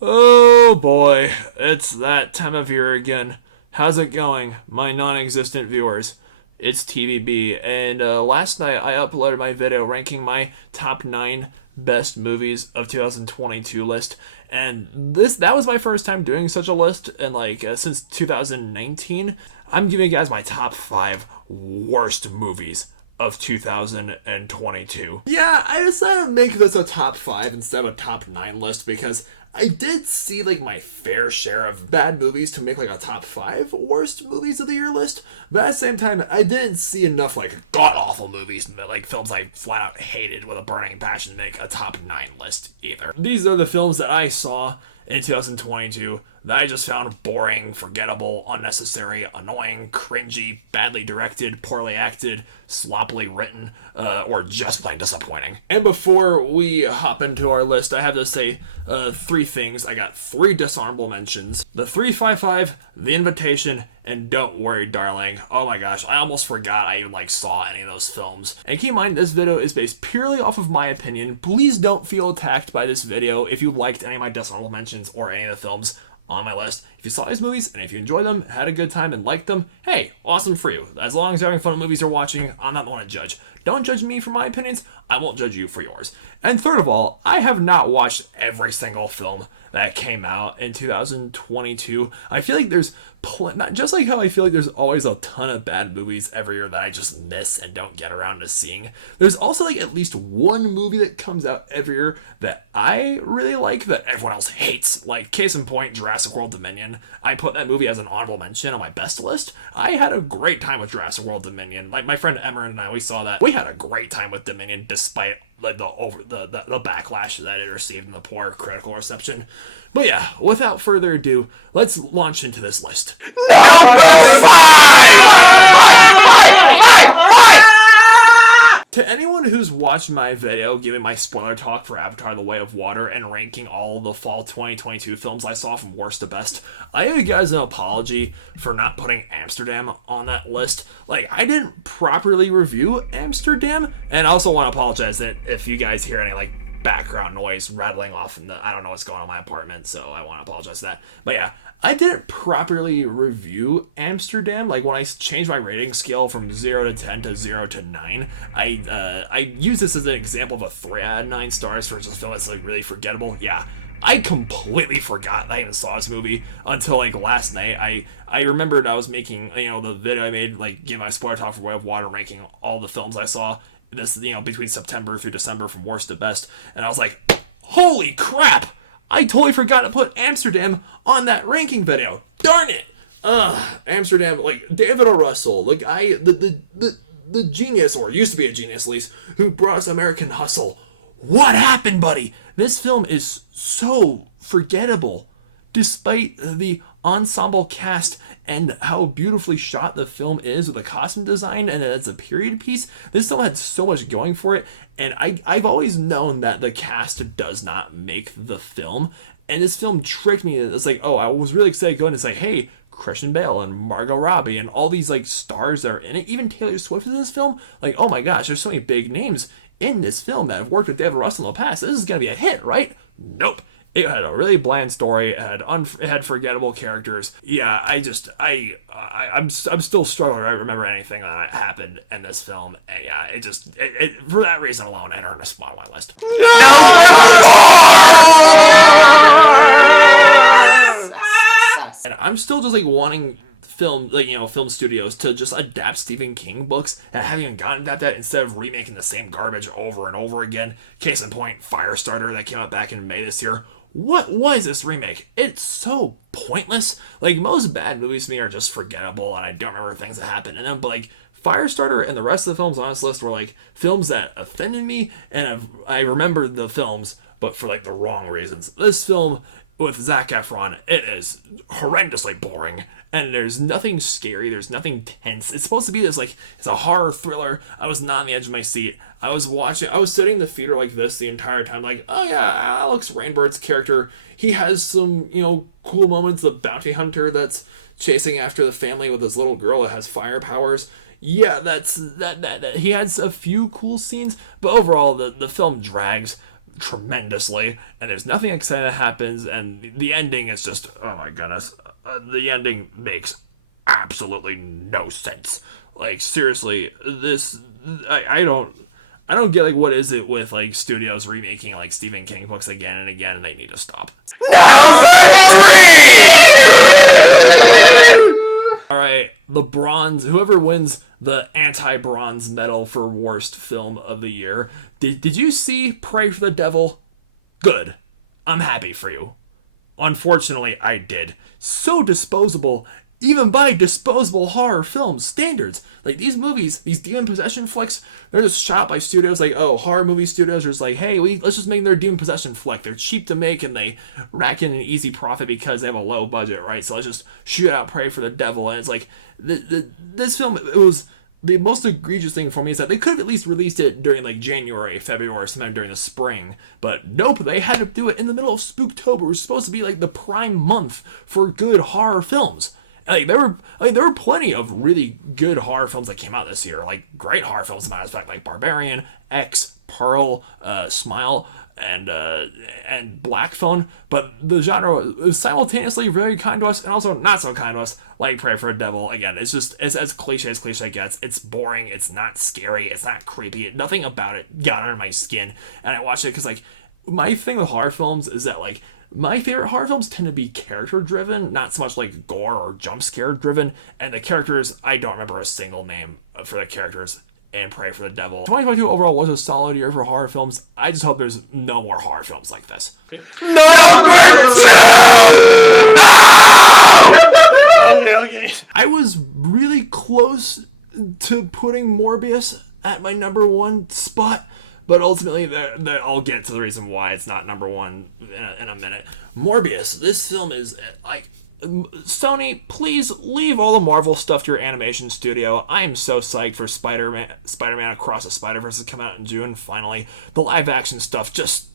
Oh boy, it's that time of year again. How's it going, my non existent viewers? It's TVB, and last night I uploaded my video ranking my top 9 best movies of 2022 list, and that was my first time doing such a list, and since 2019, I'm giving you guys my top 5 worst movies of 2022. Yeah, I decided to make this a top 5 instead of a top 9 list because I did see my fair share of bad movies to make a top 5 worst movies of the year list, but at the same time, I didn't see enough god awful movies, films I flat out hated with a burning passion to make a top 9 list either. These are the films that I saw in 2022 that I just found boring, forgettable, unnecessary, annoying, cringy, badly directed, poorly acted, sloppily written, or just plain disappointing. And before we hop into our list, I have to say 3 things. I got 3 dishonorable mentions. The 355, The Invitation, and Don't Worry, Darling. Oh my gosh, I almost forgot I even saw any of those films. And keep in mind, this video is based purely off of my opinion. Please don't feel attacked by this video if you liked any of my dishonorable mentions or any of the films on my list. If you saw these movies and if you enjoyed them, had a good time, and liked them, hey, awesome for you. As long as you're having fun with movies you're watching, I'm not the one to judge. Don't judge me for my opinions, I won't judge you for yours. And third of all, I have not watched every single film that came out in 2022. I feel like there's not just like how I feel like there's always a ton of bad movies every year that I just miss and don't get around to seeing. There's also at least one movie that comes out every year that I really like that everyone else hates. Case in point, Jurassic World Dominion. I put that movie as an honorable mention on my best list. I had a great time with Jurassic World Dominion. My friend Emmer and I, we saw that. We had a great time with Dominion despite the backlash that it received and the poor critical reception. But yeah, without further ado, let's launch into this list. Number 5! To anyone who's watched my video giving my spoiler talk for Avatar The Way of Water and ranking all the fall 2022 films I saw from worst to best, I owe you guys an apology for not putting Amsterdam on that list. I didn't properly review Amsterdam, and I also want to apologize that if you guys hear any background noise rattling off I don't know what's going on in my apartment, so I want to apologize for that. But yeah, I didn't properly review Amsterdam. When I changed my rating scale from 0 to 10 to 0 to 9, I use this as an example of a 3 out of 9 stars for just a film that's really forgettable. Yeah, I completely forgot I even saw this movie until last night. I remembered I was making the video I made give my spoiler talk for Way of Water, ranking all the films I saw this between September through December from worst to best, and I was like, holy crap, I totally forgot to put Amsterdam on that ranking video. Darn it. Amsterdam, David O. Russell, the guy, the genius, or used to be a genius at least, who brought us American Hustle. What happened, buddy? This film is so forgettable. Despite the ensemble cast and how beautifully shot the film is with the costume design, and it's a period piece, this film had so much going for it, and I've always known that the cast does not make the film, and this film tricked me. It's I was really excited to go in and say, hey, Christian Bale and Margot Robbie and all these stars that are in it, even Taylor Swift is in this film. Oh my gosh, there's so many big names in this film that have worked with David Russell in the past. This is gonna be a hit, right? Nope. It had a really bland story. It had forgettable characters. Yeah, I'm still struggling to remember anything that happened in this film. And yeah, it for that reason alone, it earned a spot on my list. And I'm still just wanting film studios to just adapt Stephen King books and haven't even gotten that instead of remaking the same garbage over and over again. Case in point, Firestarter that came out back in May this year. What was this remake? It's so pointless. Most bad movies to me are just forgettable and I don't remember things that happened in them, but Firestarter and the rest of the films on this list were films that offended me, and I remembered the films, but for the wrong reasons. This film with Zac Efron, it is horrendously boring, and there's nothing scary, there's nothing tense. It's supposed to be this it's a horror thriller. I was not on the edge of my seat. I was sitting in the theater like this the entire time, oh yeah, Alex Rainbird's character, he has some, cool moments. The bounty hunter that's chasing after the family with his little girl that has fire powers. Yeah, that he has a few cool scenes, but overall the film drags. tremendously, and there's nothing exciting that happens, and the ending is just, oh my goodness, the ending makes absolutely no sense. Like, seriously, this, I don't get, like, what is it with, like, studios remaking, like, Stephen King books again and again, and they need to stop. Alright, the bronze, whoever wins the anti-bronze medal for worst film of the year, did you see Pray for the Devil? Good. I'm happy for you. Unfortunately, I did. So disposable, even by disposable horror film standards. Like, these movies, these demon possession flicks, they're just shot by studios like, oh, horror movie studios are just like, hey, let's just make their demon possession flick. They're cheap to make and they rack in an easy profit because they have a low budget, right? So let's just shoot out Pray for the Devil. And it's like, this film, it was, the most egregious thing for me is that they could have at least released it during like January, February, sometime during the spring. But nope, they had to do it in the middle of Spooktober, which was supposed to be like the prime month for good horror films. Like, there were plenty of really good horror films that came out this year, like great horror films, as a matter of fact, like Barbarian, X, Pearl, Smile, and Black Phone. But the genre was simultaneously very kind to us and also not so kind to us, like Pray for a Devil. Again, it's as cliche gets. It's boring, it's not scary, it's not creepy, nothing about it got under my skin. And I watched it because, like, my thing with horror films is that, like, my favorite horror films tend to be character driven, not so much like gore or jump scare driven. And the characters, I don't remember a single name for the characters in Pray for the Devil. 2022 overall was a solid year for horror films. I just hope there's no more horror films like this. Okay. Number 2! Okay. I was really close to putting Morbius at my number 1 spot. But ultimately, I'll get to the reason why it's not number 1 in a minute. Morbius, this film is, like, Sony, please leave all the Marvel stuff to your animation studio. I am so psyched for Spider-Man Across the Spider-Verse is coming out in June, finally. The live-action stuff, just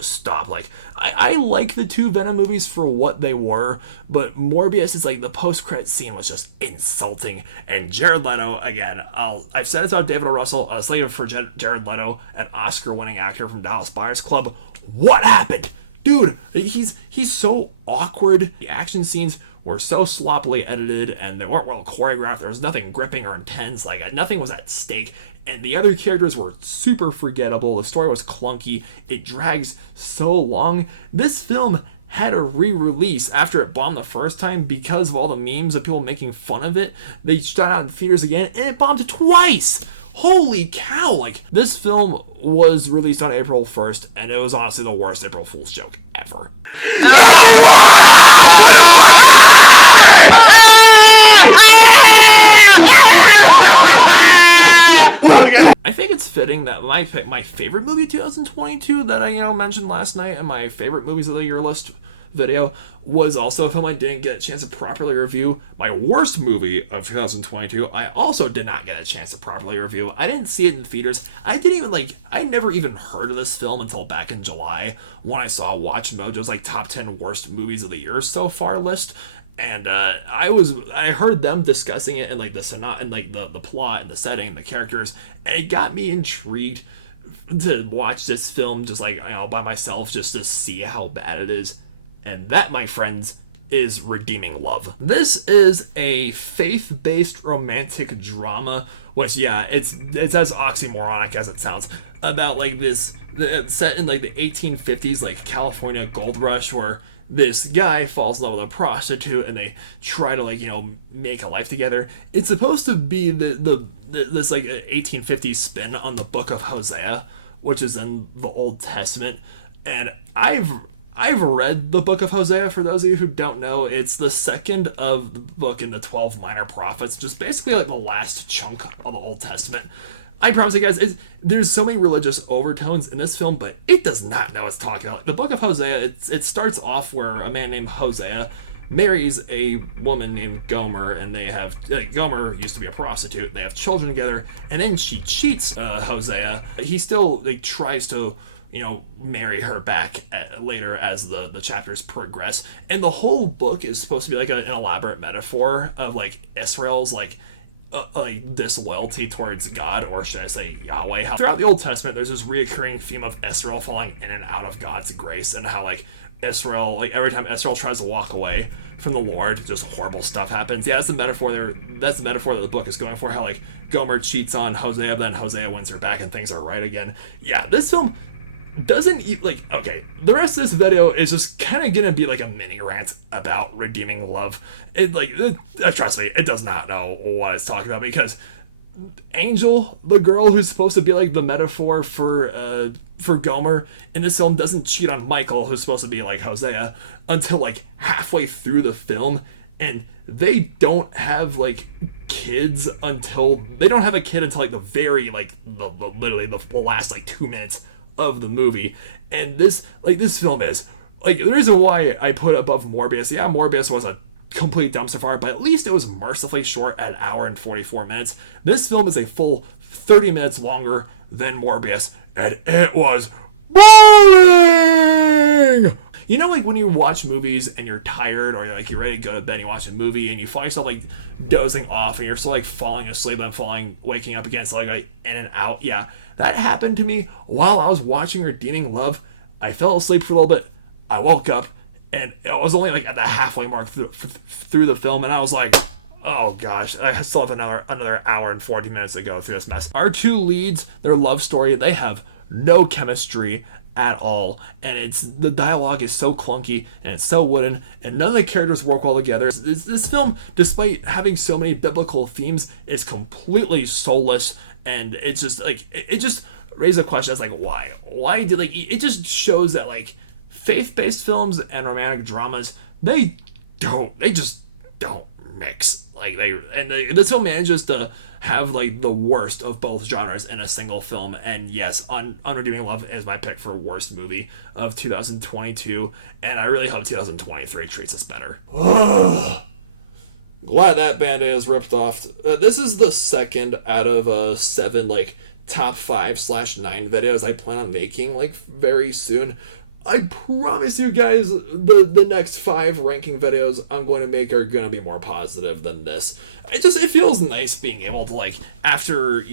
stop. Like, I like the 2 Venom movies for what they were, but Morbius is like, the post-credit scene was just insulting. And Jared Leto, again, I've said it's about David O. Russell, a slave for Jared Leto, an Oscar-winning actor from Dallas Buyers Club. What happened? Dude, he's so awkward. The action scenes were so sloppily edited and they weren't well choreographed. There was nothing gripping or intense. Like, nothing was at stake. And the other characters were super forgettable. The story was clunky. It drags so long. This film had a re-release after it bombed the first time because of all the memes of people making fun of it. They shot out in theaters again, and it bombed twice! Holy cow! Like, this film was released on April 1st, and it was honestly the worst April Fool's joke ever. I think it's fitting that my favorite movie 2022 that I mentioned last night in my favorite movies of the year list video was also a film I didn't get a chance to properly review. My worst movie of 2022, I also did not get a chance to properly review. I didn't see it in theaters. I never even heard of this film until back in July when I saw Watch Mojo's like top 10 worst movies of the year so far list. And I heard them discussing it and like the plot and the setting and the characters, and it got me intrigued to watch this film just by myself just to see how bad it is. And that, my friends, is Redeeming Love. This is a faith-based romantic drama, which, yeah, it's as oxymoronic as it sounds, about like this set in like the 1850s, like California gold rush, where this guy falls in love with a prostitute and they try to make a life together. It's supposed to be this like 1850s spin on the Book of Hosea, which is in the Old Testament. And I've read the Book of Hosea. For those of you who don't know, it's the second of the book in the 12 minor prophets, just basically like the last chunk of the Old Testament. I promise you guys, there's so many religious overtones in this film, but it does not know what it's talking about. The Book of Hosea, it starts off where a man named Hosea marries a woman named Gomer, and they have, Gomer used to be a prostitute, they have children together, and then she cheats Hosea. He still tries to, marry her back later as the chapters progress. And the whole book is supposed to be like an elaborate metaphor of like Israel's like disloyalty towards God, or should I say Yahweh. How throughout the Old Testament, there's this reoccurring theme of Israel falling in and out of God's grace, and how like Israel, like every time Israel tries to walk away from the Lord, just horrible stuff happens. Yeah, that's the metaphor there. That's the metaphor that the book is going for. How like Gomer cheats on Hosea, but then Hosea wins her back, and things are right again. Yeah, this film doesn't like, okay, the rest of this video is just kind of gonna be like a mini rant about redeeming love. Trust me, it does not know what it's talking about, because Angel, the girl who's supposed to be like the metaphor for Gomer in this film, doesn't cheat on Michael, who's supposed to be like Hosea, until like halfway through the film. And they don't have like kids until they don't have a kid until like the very like literally the last like 2 minutes of the movie. And this film is like, the reason why I put it above Morbius, yeah, Morbius was a complete dumpster fire, but at least it was mercifully short at an hour and 44 minutes. This film is a full 30 minutes longer than Morbius, and it was boring! You know, like when you watch movies and you're tired, or like you're ready to go to bed and you watch a movie and you find yourself like dozing off and you're still like falling asleep and waking up again, so like in and out. Yeah, that happened to me while I was watching Redeeming Love. I fell asleep for a little bit, I woke up, and it was only like at the halfway mark through the film, and I was like, oh gosh, I still have another hour and 40 minutes to go through this mess. Our two leads, their love story, they have no chemistry at all, and the dialogue is so clunky and it's so wooden, and none of the characters work well together. This film, despite having so many biblical themes, is completely soulless, and it's just like, it just raises a question. It's like, why did, like, it just shows that like faith-based films and romantic dramas, they just don't mix. Like this film manages to have like the worst of both genres in a single film. And yes, Unredeeming Love is my pick for worst movie of 2022, and I really hope 2023 treats us better. Glad that Band-Aid is ripped off. This is the second out of 7 like top 5/9 videos I plan on making like very soon. I promise you guys, the next 5 ranking videos I'm going to make are going to be more positive than this. It feels nice being able to, like, after,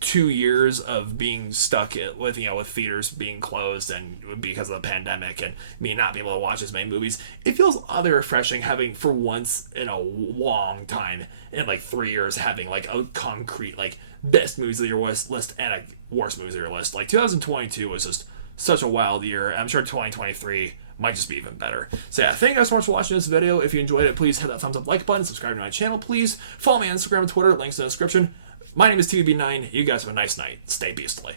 2 years of being stuck with theaters being closed and because of the pandemic and me not being able to watch as many movies, it feels oddly refreshing having, for once in a long time, in like 3 years, having like a concrete, like, best movies of your list and a worst movies of your list. Like, 2022 was just such a wild year. I'm sure 2023 might just be even better. So yeah, thank you guys so much for watching this video. If you enjoyed it, please hit that thumbs up like button, subscribe to my channel, please. Follow me on Instagram and Twitter, links in the description. My name is TVB9. You guys have a nice night. Stay beastly.